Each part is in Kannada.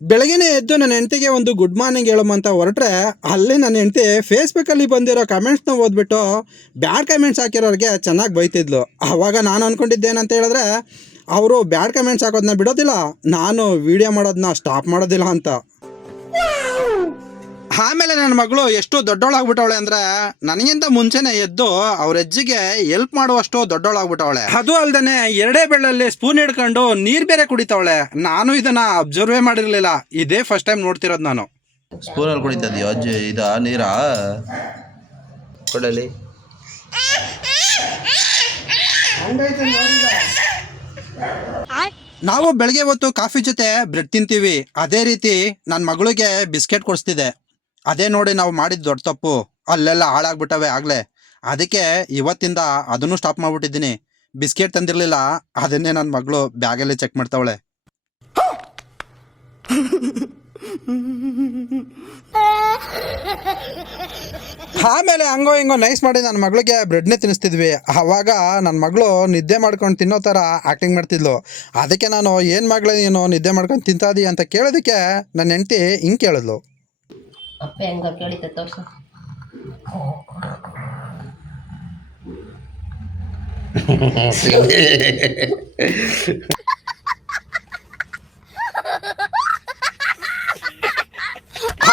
ಬೆಳಗ್ಗೆನೇ ಎದ್ದು ನನ್ನ ಹೆಂಡತಿಗೆ ಒಂದು ಗುಡ್ ಮಾರ್ನಿಂಗ್ ಹೇಳೋಮಂತ ಹೊರಟ್ರೆ ಅಲ್ಲಿ ನನ್ನ ಹೆಂಡತಿ ಫೇಸ್ಬುಕ್ಕಲ್ಲಿ ಬಂದಿರೋ ಕಮೆಂಟ್ಸ್ನ ಓದ್ಬಿಟ್ಟು ಬ್ಯಾಡ್ ಕಮೆಂಟ್ಸ್ ಹಾಕಿರೋರಿಗೆ ಚೆನ್ನಾಗಿ ಬೈತಿದ್ಲು. ಆವಾಗ ನಾನು ಅಂದ್ಕೊಂಡಿದ್ದೇನಂತ ಹೇಳಿದ್ರೆ ಅವರು ಬ್ಯಾಡ್ ಕಮೆಂಟ್ಸ್ ಹಾಕೋದನ್ನ ಬಿಡೋದಿಲ್ಲ, ನಾನು ವಿಡಿಯೋ ಮಾಡೋದನ್ನ ಸ್ಟಾಪ್ ಮಾಡೋದಿಲ್ಲ ಅಂತ. ಆಮೇಲೆ ನನ್ನ ಮಗಳು ಎಷ್ಟು ದೊಡ್ಡವಳಾಗ್ಬಿಟ್ಟವಳೆ ಅಂದರೆ ನನಗಿಂತ ಮುಂಚೆನೇ ಎದ್ದು ಅವ್ರ ಅಜ್ಜಿಗೆ ಹೆಲ್ಪ್ ಮಾಡುವಷ್ಟು ದೊಡ್ಡವಳಾಗ್ಬಿಟ್ಟವಳೆ. ಅದು ಅಲ್ದೇ ಎರಡೇ ಬೆಳ್ಳಲ್ಲಿ ಸ್ಪೂನ್ ಹಿಡ್ಕೊಂಡು ನೀರು ಬೇರೆ ಕುಡಿತಾವಳೆ. ನಾನು ಇದನ್ನ ಅಬ್ಸರ್ವೇ ಮಾಡಿರಲಿಲ್ಲ, ಇದೇ ಫಸ್ಟ್ ಟೈಮ್ ನೋಡ್ತಿರೋದು ನಾನು. ಸ್ಪೂನಲ್ಲಿ ಕುಡಿತದ್ಯೋ ಅಜ್ಜಿ ಇದಾ ನೀರಾ ಕೊಡಲಿ. ನಾವು ಬೆಳಗ್ಗೆ ಹೊತ್ತು ಕಾಫಿ ಜೊತೆ ಬ್ರೆಡ್ ತಿಂತೀವಿ, ಅದೇ ರೀತಿ ನನ್ನ ಮಗಳಿಗೆ ಬಿಸ್ಕೆಟ್ ಕೊಡಿಸ್ತಿದೆ. ಅದೇ ನೋಡಿ ನಾವು ಮಾಡಿದ ದೊಡ್ಡ ತಪ್ಪು, ಅಲ್ಲೆಲ್ಲ ಹಾಳಾಗ್ಬಿಟ್ಟವೆ ಆಗಲೇ. ಅದಕ್ಕೆ ಇವತ್ತಿಂದ ಅದನ್ನು ಸ್ಟಾಪ್ ಮಾಡಿಬಿಟ್ಟಿದ್ದೀನಿ. ಬಿಸ್ಕೆಟ್ ತಂದಿರಲಿಲ್ಲ, ಅದನ್ನೇ ನನ್ನ ಮಗಳು ಬ್ಯಾಗಲ್ಲಿ ಚೆಕ್ ಮಾಡ್ತಾವಳೆ. ಆಮೇಲೆ ಹಂಗೋ ಹಿಂಗೋ ನೈಸ್ ಮಾಡಿ ನನ್ನ ಮಗಳಿಗೆ ಬ್ರೆಡ್ನೇ ತಿನ್ನಿಸ್ತಿದ್ವಿ. ಆವಾಗ ನನ್ನ ಮಗಳು ನಿದ್ದೆ ಮಾಡ್ಕೊಂಡು ತಿನ್ನೋ ಥರ ಆ್ಯಕ್ಟಿಂಗ್ ಮಾಡ್ತಿದ್ಲು. ಅದಕ್ಕೆ ನಾನು ಏನು ಮಗಳೇ ನೀನು ನಿದ್ದೆ ಮಾಡ್ಕೊಂಡು ತಿಂತಾದಿ ಅಂತ ಕೇಳೋದಕ್ಕೆ ನನ್ನ ಹೆಂಡತಿ ಹಿಂಗೆ ಕೇಳಿದ್ಲು. ಅಪ್ಪ ಹೆಂಗ ಕೇಳಿತ ತೋರ್ಸು.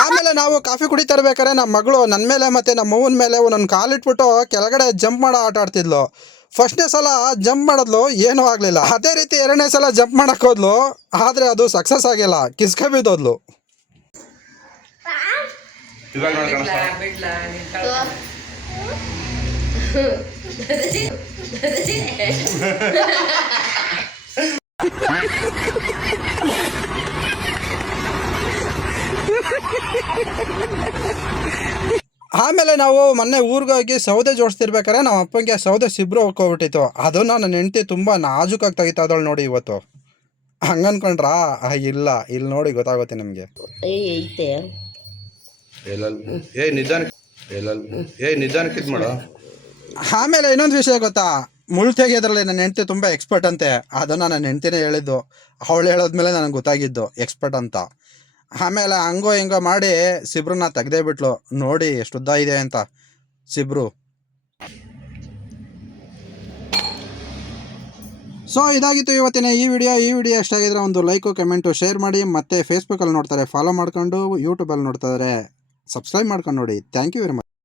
ಆಮೇಲೆ ನಾವು ಕಾಫಿ ಕುಡಿತಾ ಇರ್ಬೇಕಾದ್ರೆ ನಮ್ಮ ಮಗಳು ನನ್ನ ಮೇಲೆ ಮತ್ತು ನಮ್ಮ ಅವ್ವನ ಮೇಲೆ ಒಂದೊಂದು ಕಾಲಿಟ್ಬಿಟ್ಟು ಕೆಳಗಡೆ ಜಂಪ್ ಮಾಡೋ ಆಟ ಆಡ್ತಿದ್ಲು. ಫಸ್ಟ್ನೇ ಸಲ ಜಂಪ್ ಮಾಡಿದ್ಲು, ಏನೂ ಆಗಲಿಲ್ಲ. ಅದೇ ರೀತಿ ಎರಡನೇ ಸಲ ಜಂಪ್ ಮಾಡೋಕೆ ಹೋದ್ಲು, ಆದರೆ ಅದು ಸಕ್ಸಸ್ ಆಗಿಲ್ಲ, ಕಿಸ್ಕ ಬಿದ್ದೋದ್ಲು. ಆಮೇಲೆ ನಾವು ಮೊನ್ನೆ ಊರಿಗೋಗಿ ಸೌದೆ ಜೋಡಿಸ್ತಿರ್ಬೇಕಾದ್ರೆ ನಮ್ಮ ಅಪ್ಪಂಗೆ ಸೌದೆ ಸಿಬ್ರು ಹೋಗ್ಬಿಟ್ಟಿತ್ತು. ಅದನ್ನು ನನ್ನ ಹೆಂಡತಿ ತುಂಬ ನಾಜೂಕಾಗಿ ತೆಗಿತಾ ಇದ್ದಳು ನೋಡಿ ಇವತ್ತು. ಹಂಗನ್ಕೊಂಡ್ರಾ? ಇಲ್ಲ, ಇಲ್ಲಿ ನೋಡಿ ಗೊತ್ತಾಗುತ್ತೆ ನಿಮಗೆ. ಐತೆ ನಿಧಾನಕ್ಕೆ ಇದು ಮಾಡು. ಆಮೇಲೆ ಇನ್ನೊಂದು ವಿಷಯ ಗೊತ್ತಾ, ಮುಳ್ಳು ತೆಗೆಯೋದ್ರಲ್ಲಿ ನನ್ನ ಹೆಂಡತಿ ತುಂಬ ಎಕ್ಸ್ಪರ್ಟ್ ಅಂತೆ. ಅದನ್ನು ನನ್ನ ಹೆಂಡತಿನೇ ಹೇಳಿದ್ದು, ಅವಳು ಹೇಳೋದ್ಮೇಲೆ ನನಗೆ ಗೊತ್ತಾಗಿದ್ದು ಎಕ್ಸ್ಪರ್ಟ್ ಅಂತ. ಆಮೇಲೆ ಹಂಗೋ ಹಿಂಗೋ ಮಾಡಿ ಸಿಬ್ರನ್ನ ತೆಗ್ದೇ ಬಿಟ್ಲು. ನೋಡಿ ಎಷ್ಟು ಉದ್ದ ಇದೆ ಅಂತ ಸಿಬ್ರು. ಸೊ ಇದಾಗಿತ್ತು ಇವತ್ತಿನ ಈ ವಿಡಿಯೋ ಇಷ್ಟ ಆಗಿದ್ರೆ ಒಂದು ಲೈಕು, ಕಮೆಂಟು, ಶೇರ್ ಮಾಡಿ. ಮತ್ತು ಫೇಸ್ಬುಕ್ಕಲ್ಲಿ ನೋಡ್ತಾರೆ ಫಾಲೋ ಮಾಡ್ಕೊಂಡು, ಯೂಟ್ಯೂಬಲ್ಲಿ ನೋಡ್ತಾ ಇದ್ದಾರೆ ಸಬ್ಸ್ಕ್ರೈಬ್ ಮಾಡ್ಕೊಂಡು ನೋಡಿ. Thank you very much.